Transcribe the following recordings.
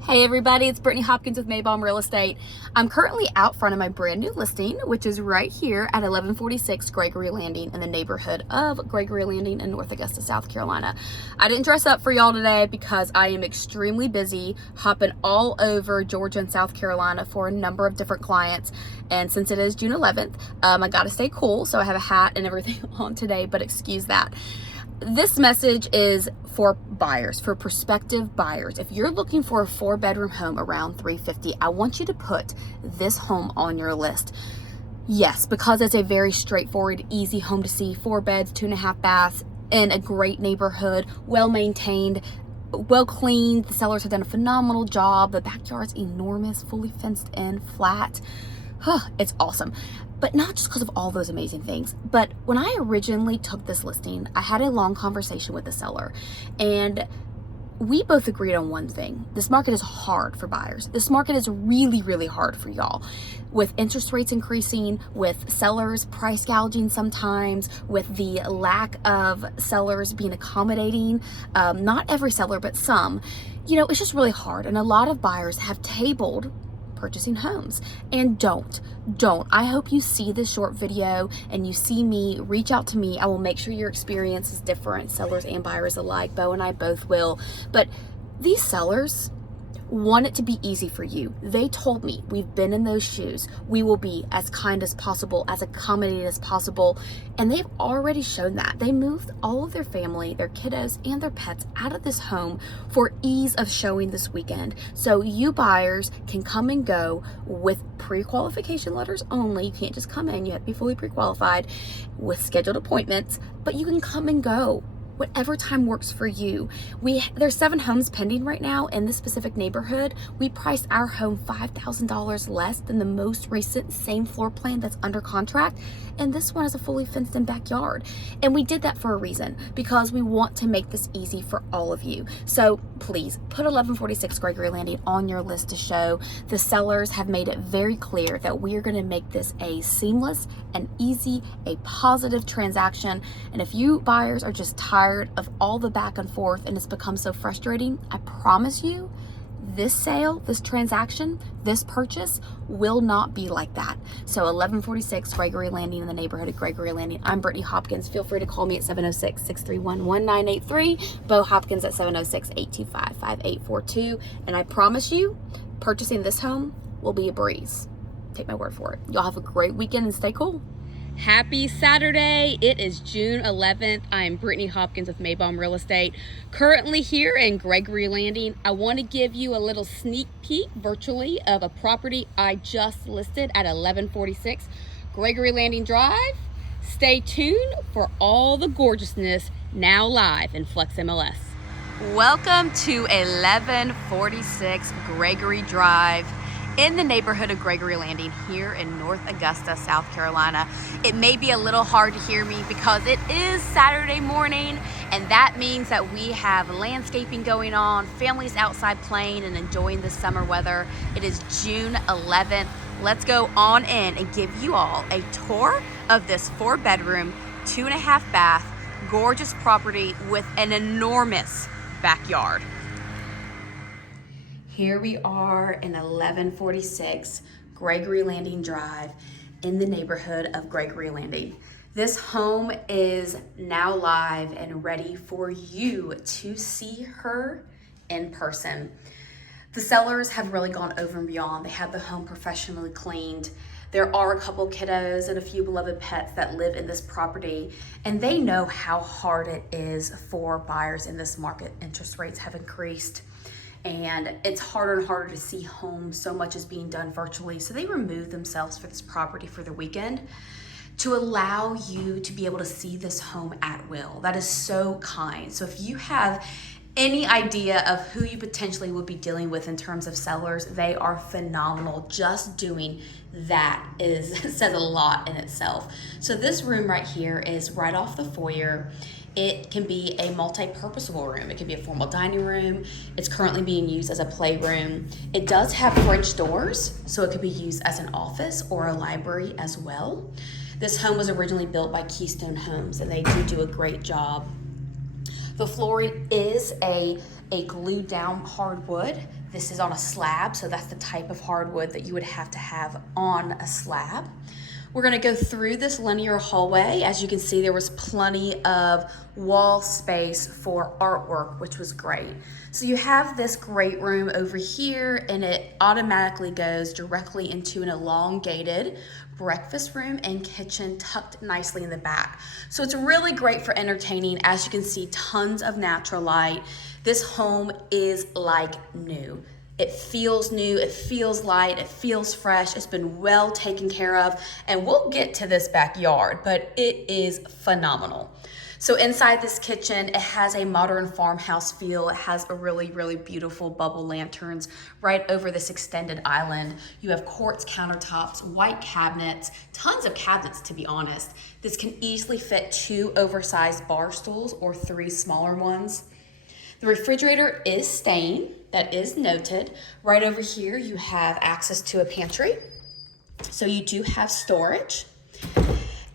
Hey everybody, it's Brittany Hopkins with Maybaum Real Estate. I'm currently out front of my brand new listing, which is right here at 1146 Gregory Landing in the neighborhood of Gregory Landing in North Augusta, South Carolina. I didn't dress up for y'all today because I am extremely busy hopping all over Georgia and South Carolina for a number of different clients. And since it is June 11th, I gotta stay cool, so I have a hat and everything on today, but excuse that. This message is for buyers, for prospective buyers. If you're looking for a 4-bedroom home around $350,000, I want you to put this home on your list. Yes, because it's a very straightforward, easy home to see. 4 beds, 2.5 baths, in a great neighborhood, well maintained, well cleaned. The sellers have done a phenomenal job. The backyard's enormous, fully fenced in, flat. It's awesome. But not just because of all those amazing things, but when I originally took this listing, I had a long conversation with the seller, and we both agreed on one thing. This market is hard for buyers. This market is really, really hard for y'all. With interest rates increasing, with sellers price gouging sometimes, with the lack of sellers being accommodating, not every seller, but some, it's just really hard. And a lot of buyers have tabled purchasing homes, and don't. I hope you see this short video and you see me, reach out to me. I will make sure your experience is different, sellers and buyers alike. Bo and I both will. But these sellers want it to be easy for you. They told me, we've been in those shoes. We will be as kind as possible, as accommodating as possible. And they've already shown that. They moved all of their family, their kiddos, and their pets out of this home for ease of showing this weekend. So you buyers can come and go with pre-qualification letters only. You can't just come in. You have to be fully pre-qualified with scheduled appointments, but you can come and go whatever time works for you. There's 7 homes pending right now in this specific neighborhood. We priced our home $5,000 less than the most recent same floor plan that's under contract, and this one is a fully fenced in backyard. And we did that for a reason, because we want to make this easy for all of you. So please put 1146 Gregory Landing on your list to show. The sellers have made it very clear that we are going to make this a seamless and easy, a positive transaction. And if you buyers are just tired of all the back and forth and it's become so frustrating, I promise you, this sale, this transaction, this purchase will not be like that. So 1146 Gregory Landing in the neighborhood of Gregory Landing. I'm Brittany Hopkins. Feel free to call me at 706-631-1983. Bo Hopkins at 706-825-5842. And I promise you, purchasing this home will be a breeze. Take my word for it. Y'all have a great weekend and stay cool. Happy Saturday. It is June 11th. I am Brittany Hopkins with Maybaum Real Estate, currently here in Gregory Landing. I want to give you a little sneak peek virtually of a property I just listed at 1146 Gregory Landing Drive. Stay tuned for all the gorgeousness now live in Flex MLS. Welcome to 1146 Gregory Drive in the neighborhood of Gregory Landing here in North Augusta, South Carolina. It may be a little hard to hear me because it is Saturday morning, and that means that we have landscaping going on, families outside playing and enjoying the summer weather. It is June 11th. Let's go on in and give you all a tour of this 4-bedroom, 2.5 bath, gorgeous property with an enormous backyard. Here we are in 1146 Gregory Landing Drive in the neighborhood of Gregory Landing. This home is now live and ready for you to see her in person. The sellers have really gone over and beyond. They have the home professionally cleaned. There are a couple kiddos and a few beloved pets that live in this property, and they know how hard it is for buyers in this market. Interest rates have increased, and it's harder and harder to see homes. So much is being done virtually. So they remove themselves for this property for the weekend to allow you to be able to see this home at will. That is so kind. So if you have any idea of who you potentially would be dealing with in terms of sellers, they are phenomenal. Just doing that says a lot in itself. So this room right here is right off the foyer. It can be a multi-purposable room. It can be a formal dining room. It's currently being used as a playroom. It does have French doors, so it could be used as an office or a library as well. This home was originally built by Keystone Homes, and they do a great job. The flooring is a a glued down hardwood. This is on a slab, so that's the type of hardwood that you would have to have on a slab. We're gonna go through this linear hallway. As you can see, there was plenty of wall space for artwork, which was great. So you have this great room over here, and it automatically goes directly into an elongated breakfast room and kitchen tucked nicely in the back. So it's really great for entertaining. As you can see, tons of natural light. This home is like new. It feels new, it feels light, it feels fresh, it's been well taken care of, and we'll get to this backyard, but it is phenomenal. So inside this kitchen, it has a modern farmhouse feel. It has a really, really beautiful bubble lanterns right over this extended island. You have quartz countertops, white cabinets, tons of cabinets to be honest. This can easily fit 2 oversized bar stools or 3 smaller ones. The refrigerator is staying, that is noted. Right over here, you have access to a pantry. So you do have storage.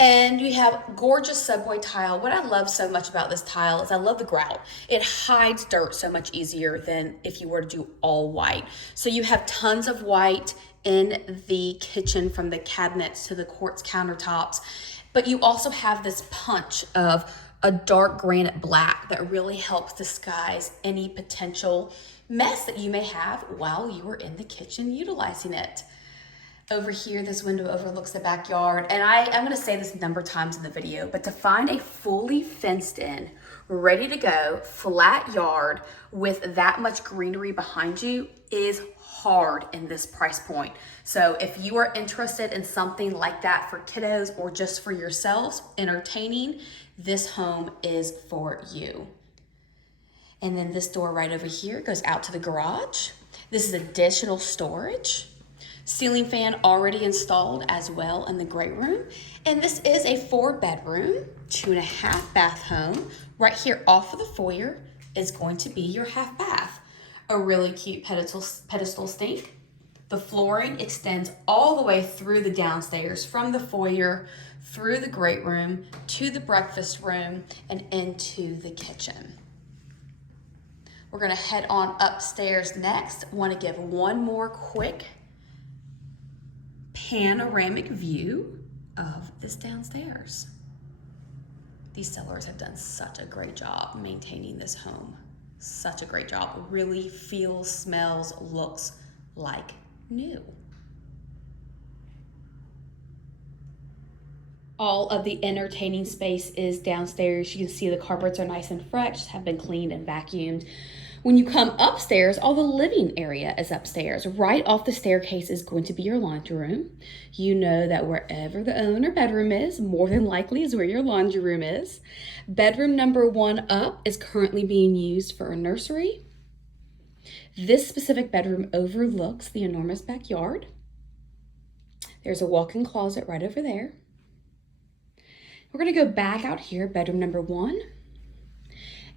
And you have gorgeous subway tile. What I love so much about this tile is I love the grout. It hides dirt so much easier than if you were to do all white. So you have tons of white in the kitchen from the cabinets to the quartz countertops. But you also have this punch of a dark granite black that really helps disguise any potential mess that you may have while you are in the kitchen utilizing it. Over here, this window overlooks the backyard, and I'm gonna say this a number of times in the video, but to find a fully fenced in, ready to go, flat yard with that much greenery behind you is hard in this price point. So if you are interested in something like that for kiddos or just for yourselves, entertaining, this home is for you. And then this door right over here goes out to the garage. This is additional storage. Ceiling fan already installed as well in the great room. And this is a 4-bedroom, 2.5 bath home. Right here off of the foyer is going to be your half bath. A really cute pedestal sink. The flooring extends all the way through the downstairs from the foyer, through the great room, to the breakfast room, and into the kitchen. We're gonna head on upstairs next. I wanna give one more quick panoramic view of this downstairs. These sellers have done such a great job maintaining this home. Such a great job. Really feels, smells, looks like new. All of the entertaining space is downstairs. You can see the carpets are nice and fresh, have been cleaned and vacuumed. When you come upstairs, all the living area is upstairs. Right off the staircase is going to be your laundry room. You know that wherever the owner bedroom is, more than likely is where your laundry room is. Bedroom number 1 up is currently being used for a nursery. This specific bedroom overlooks the enormous backyard. There's a walk-in closet right over there. We're gonna go back out here, bedroom number 1.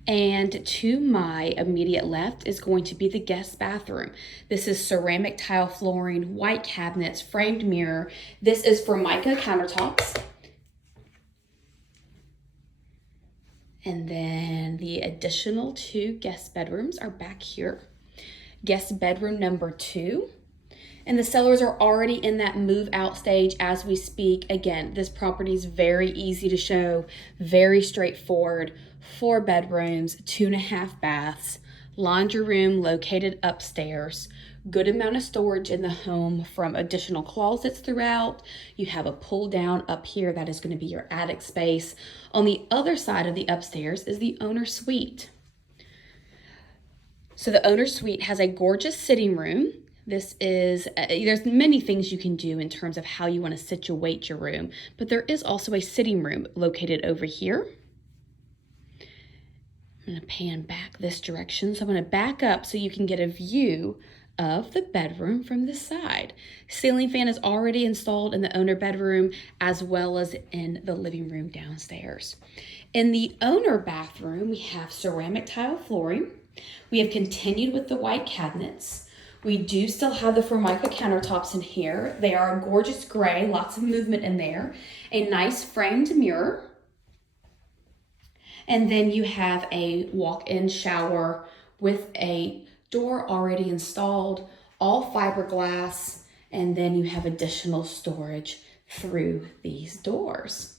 And to my immediate left is going to be the guest bathroom. This is ceramic tile flooring, white cabinets, framed mirror. This is Formica countertops. And then the additional 2 guest bedrooms are back here. Guest bedroom number 2. And the sellers are already in that move out stage as we speak. Again, this property is very easy to show, very straightforward. 4 bedrooms, 2.5 baths, laundry room located upstairs, good amount of storage in the home from additional closets throughout. You have a pull down up here that is going to be your attic space. On the other side of the upstairs is the owner suite. So the owner suite has a gorgeous sitting room. This is, there's many things you can do in terms of how you want to situate your room, but there is also a sitting room located over here. I'm going to pan back this direction. So I'm going to back up so you can get a view of the bedroom from this side. Ceiling fan is already installed in the owner bedroom as well as in the living room downstairs. In the owner bathroom, we have ceramic tile flooring. We have continued with the white cabinets. We do still have the Formica countertops in here. They are a gorgeous gray, lots of movement in there. A nice framed mirror. And then you have a walk-in shower with a door already installed, all fiberglass, and then you have additional storage through these doors.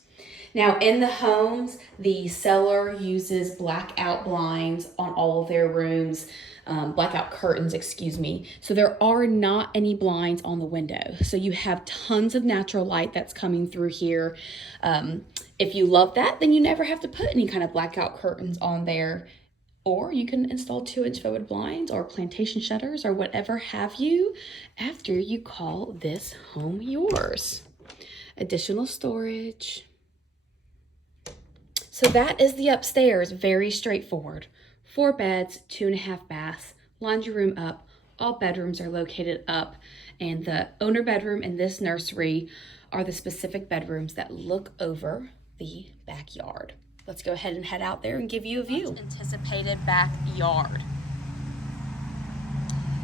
Now in the homes, the seller uses blackout blinds on all of their rooms, blackout curtains, excuse me. So there are not any blinds on the window. So you have tons of natural light that's coming through here. If you love that, then you never have to put any kind of blackout curtains on there. Or you can install 2-inch forward blinds or plantation shutters or whatever have you after you call this home yours. Additional storage. So that is the upstairs, very straightforward. 4 beds, 2.5 baths, laundry room up, all bedrooms are located up, and the owner bedroom and this nursery are the specific bedrooms that look over the backyard. Let's go ahead and head out there and give you a view. Anticipated backyard.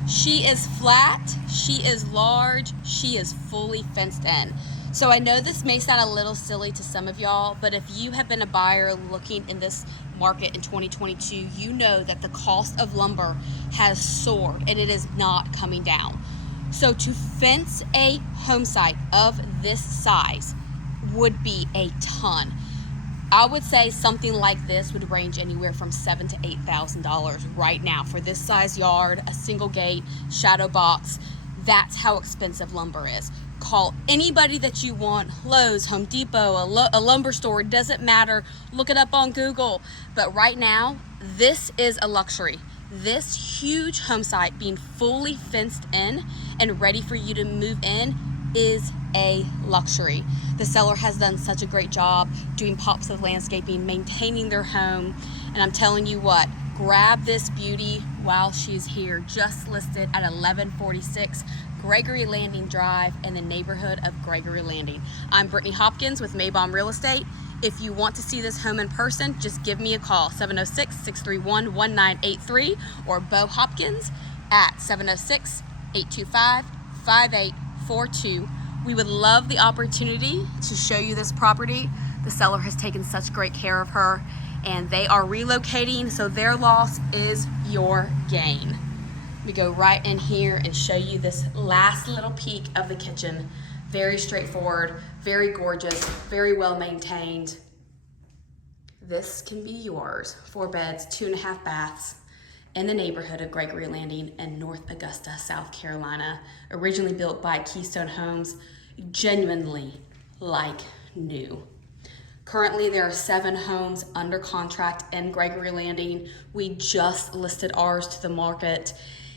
She is flat, she is large, she is fully fenced in. So I know this may sound a little silly to some of y'all, but if you have been a buyer looking in this market in 2022, you know that the cost of lumber has soared and it is not coming down. So to fence a home site of this size would be a ton. I would say something like this would range anywhere from $7,000 to $8,000 right now for this size yard, a single gate, shadow box. That's how expensive lumber is. Call anybody that you want, Lowe's, Home Depot, a lumber store, it doesn't matter. Look it up on Google. But right now, this is a luxury. This huge home site being fully fenced in and ready for you to move in is a luxury. The seller has done such a great job doing pops of landscaping, maintaining their home, and I'm telling you what, grab this beauty while she's here. Just listed at 1146 Gregory Landing Drive in the neighborhood of Gregory Landing. I'm Brittany Hopkins with Maybaum Real Estate. If you want to see this home in person, just give me a call, 706-631-1983, or Bo Hopkins at 706-825-5842. We would love the opportunity to show you this property. The seller has taken such great care of her, and they are relocating, so their loss is your gain. We go right in here and show you this last little peek of the kitchen. Very straightforward, very gorgeous, very well maintained. This can be yours. 4 beds, 2.5 baths in the neighborhood of Gregory Landing in North Augusta, South Carolina. Originally built by Keystone Homes, genuinely like new. Currently, there are 7 homes under contract in Gregory Landing. We just listed ours to the market,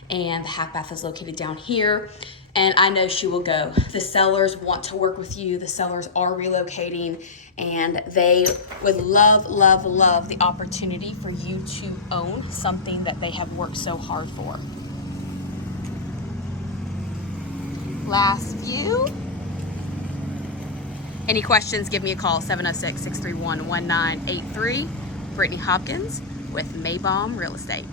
and the half bath is located down here. And I know she will go. The sellers want to work with you. The sellers are relocating, and they would love, love, love the opportunity for you to own something that they have worked so hard for. Last view. Any questions, give me a call, 706-631-1983. Brittany Hopkins with Maybaum Real Estate.